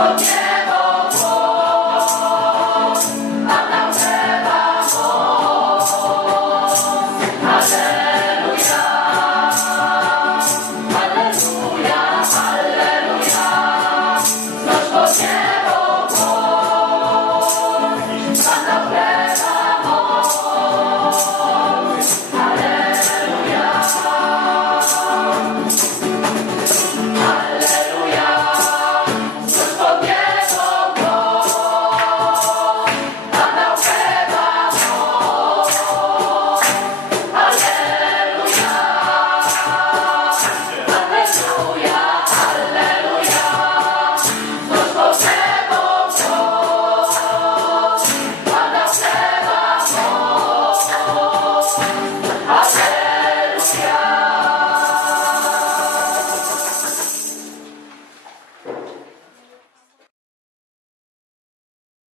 Okay.